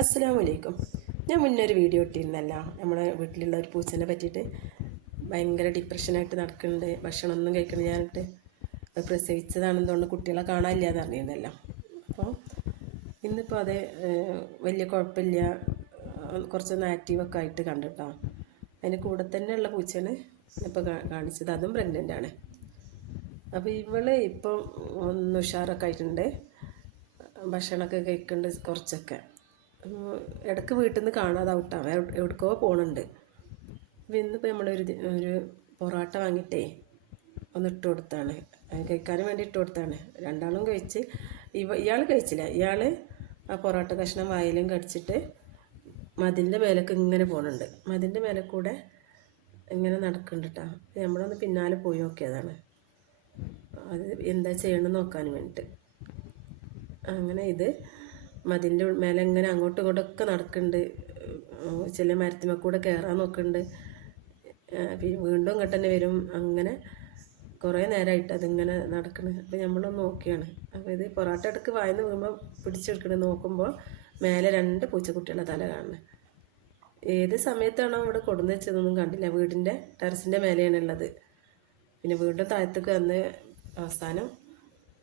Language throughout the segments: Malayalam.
അസ്സലാമു അലൈക്കും. ഞാൻ മുന്നേ ഒരു വീഡിയോ ഇട്ടിരുന്നല്ലോ നമ്മുടെ വീട്ടിലുള്ള ഒരു പൂച്ചേനെ പറ്റിയിട്ട്. ഭയങ്കര ഡിപ്രഷനായിട്ട് നടക്കുന്നുണ്ട്, ഭക്ഷണമൊന്നും കഴിക്കണം. ഞാനിട്ട് പ്രസവിച്ചതാണെന്നുകൊണ്ട് കുട്ടികളെ കാണാനില്ല എന്ന് അറിയുന്നല്ലോ. അപ്പോൾ ഇന്നിപ്പോൾ അത് വലിയ കുഴപ്പമില്ല, കുറച്ചൊന്ന് ആക്റ്റീവൊക്കെ ആയിട്ട് കണ്ടിട്ടോ. അതിന് കൂടെ തന്നെയുള്ള പൂച്ചയാണ് ഇപ്പോൾ കാണിച്ചത്, അതും പ്രഗ്നൻ്റ് ആണ്. അപ്പോൾ ഇവള് ഇപ്പം ഒന്ന് ഉഷാറൊക്കെ ആയിട്ടുണ്ട്, ഭക്ഷണമൊക്കെ കഴിക്കുന്നുണ്ട് കുറച്ചൊക്കെ. ഇടയ്ക്ക് വീട്ടിൽ നിന്ന് കാണാതാവട്ടാ, എവിടേക്കോ പോകുന്നുണ്ട്. അപ്പോൾ ഇന്നിപ്പോൾ ഒരു പൊറോട്ട വാങ്ങിയിട്ടേ ഒന്ന് ഇട്ട് കൊടുത്താണ്, കഴിക്കാനും വേണ്ടി ഇട്ട് കൊടുത്താണ്. രണ്ടാളും കഴിച്ച്. ഇയാൾ കഴിച്ചില്ല. ഇയാൾ ആ പൊറോട്ട കഷ്ണം വായിലും കടിച്ചിട്ട് മതിലിൻ്റെ മേലേക്ക് ഇങ്ങനെ പോകുന്നുണ്ട്. മതിലിൻ്റെ മേലെ കൂടെ ഇങ്ങനെ നടക്കുന്നുണ്ട് കേട്ടോ. നമ്മളൊന്ന് പിന്നാലെ പോയി നോക്കിയതാണ്, അത് എന്താ ചെയ്യണമെന്ന് നോക്കാൻ വേണ്ടിയിട്ട്. അങ്ങനെ ഇത് മതിൻ്റെ മേലെ ഇങ്ങനെ അങ്ങോട്ടും ഇങ്ങോട്ടൊക്കെ നടക്കുന്നുണ്ട്. ചില മരത്തിന്മേൽ കൂടെ കയറാൻ നോക്കുന്നുണ്ട്. വീണ്ടും ഇങ്ങോട്ട് തന്നെ വരും. അങ്ങനെ കുറേ നേരമായിട്ട് അതിങ്ങനെ നടക്കുന്നത്. അപ്പോൾ നമ്മളൊന്ന് നോക്കിയാണ്. അപ്പോൾ ഇത് പൊറോട്ട ഇടയ്ക്ക് വായിന്ന് വീഴുമ്പോൾ പിടിച്ചെടുക്കുന്നത്. നോക്കുമ്പോൾ മേലെ 2 പൂച്ചക്കുട്ടികളുടെ തല കാണുന്നത്. ഏത് സമയത്താണോ ഇവിടെ കൊടുന്ന് വെച്ചതൊന്നും കണ്ടില്ല. വീടിൻ്റെ ടെറസിൻ്റെ മേലെയാണുള്ളത്. പിന്നെ വീണ്ടും താഴത്തേക്ക് വന്ന് അവസാനം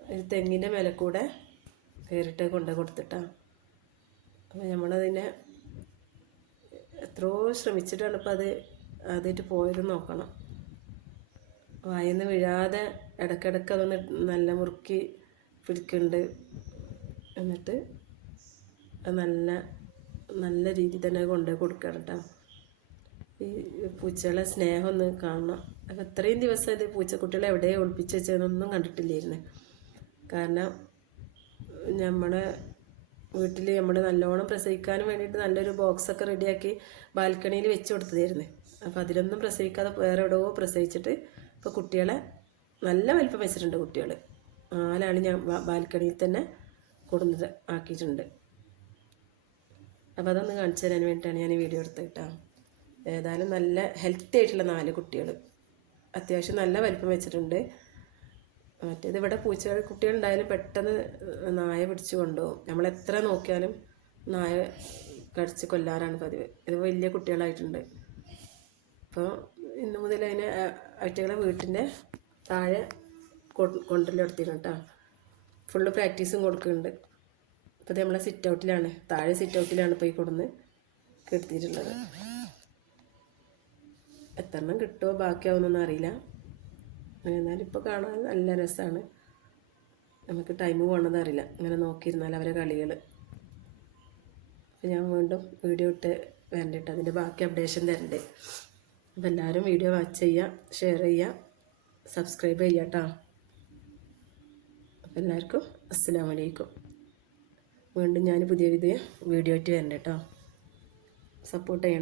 ഒരു തെങ്ങിൻ്റെ മേലെ കൂടെ കയറിയിട്ട് കൊണ്ട് കൊടുത്തിട്ടാണ്. അപ്പോൾ നമ്മളതിനെ എത്രയോ ശ്രമിച്ചിട്ടാണ് ഇപ്പോൾ അത് ആദ്യമായിട്ട് പോയത് നോക്കണം. വായിന്ന് വീഴാതെ ഇടയ്ക്കിടയ്ക്ക് അതൊന്ന് നല്ല മുറുക്കി പിടിക്കുന്നുണ്ട്. എന്നിട്ട് നല്ല നല്ല രീതിയിൽ തന്നെ കൊണ്ടുപോയി കൊടുക്കണം കേട്ടോ. ഈ പൂച്ചകളെ സ്നേഹം ഒന്ന് കാണണം. അപ്പോൾ ഇത്രയും ദിവസം ഇത് പൂച്ചക്കുട്ടികളെ എവിടെ ഒളിപ്പിച്ച് വെച്ചതെന്നൊന്നും കണ്ടിട്ടില്ലായിരുന്നു. കാരണം നമ്മുടെ വീട്ടിൽ നമ്മൾ നല്ലോണം പ്രസവിക്കാനും വേണ്ടിയിട്ട് നല്ലൊരു ബോക്സൊക്കെ റെഡിയാക്കി ബാൽക്കണിയിൽ വെച്ച് കൊടുത്തതായിരുന്നു. അപ്പോൾ അതിലൊന്നും പ്രസവിക്കാതെ വേറെ എവിടെയോ പ്രസവിച്ചിട്ട് ഇപ്പോൾ കുട്ടികളെ നല്ല വലിപ്പം വെച്ചിട്ടുണ്ട്. കുട്ടികൾ 4 ആൾ ഞാൻ ബാൽക്കണിയിൽ തന്നെ കൊടുന്നത് ആക്കിയിട്ടുണ്ട്. അപ്പോൾ അതൊന്ന് കാണിച്ചു തരാൻ വേണ്ടിയിട്ടാണ് ഞാൻ ഈ വീഡിയോ എടുത്തത് കേട്ടോ. ഏതായാലും നല്ല ഹെൽത്തി ആയിട്ടുള്ള 4 കുട്ടികൾ, അത്യാവശ്യം നല്ല വലിപ്പം വെച്ചിട്ടുണ്ട്. മറ്റേത് ഇവിടെ കുട്ടികളുണ്ടായാലും പെട്ടെന്ന് നായ പിടിച്ച് കൊണ്ടുപോകും. നമ്മളെത്ര നോക്കിയാലും നായ കടിച്ച് കൊല്ലാറാണ് പതിവ്. ഇത് വലിയ കുട്ടികളായിട്ടുണ്ട്. അപ്പോൾ ഇന്ന് മുതൽ അതിനെ അവറ്റകളെ വീട്ടിൻ്റെ താഴെ കൊണ്ടുവരുത്തിയിരുന്നു കേട്ടോ. ഫുള്ള് പ്രാക്ടീസും കൊടുക്കുന്നുണ്ട്. അപ്പോൾ ഇത് നമ്മളെ സിറ്റ് ഔട്ടിലാണ്, താഴെ സിറ്റ് ഔട്ടിലാണ് പോയി കൊടുന്ന് കെടുത്തിയിട്ടുള്ളത്. എത്രണ്ണം കിട്ടുമോ ബാക്കിയാവുന്നൊന്നും അറിയില്ല. എന്നാലും ഇപ്പോൾ കാണാൻ നല്ല രസമാണ്. നമുക്ക് ടൈം പോകണത് അറിയില്ല ഇങ്ങനെ നോക്കിയിരുന്നാൽ അവരെ കളികൾ. അപ്പോൾ ഞാൻ വീണ്ടും വീഡിയോ ഇട്ട് വരണ്ടിട്ട് അതിൻ്റെ ബാക്കി അപ്ഡേഷൻ തരണ്ടേ. അപ്പോൾ എല്ലാവരും വീഡിയോ വാച്ച് ചെയ്യുക, ഷെയർ ചെയ്യുക, സബ്സ്ക്രൈബ് ചെയ്യുക കേട്ടോ. അപ്പോൾ എല്ലാവർക്കും അസ്സലാമു അലൈക്കും. വീണ്ടും ഞാൻ പുതിയ വീഡിയോ ആയിട്ട് വരണ്ട കേട്ടോ. സപ്പോർട്ട് ചെയ്യണം.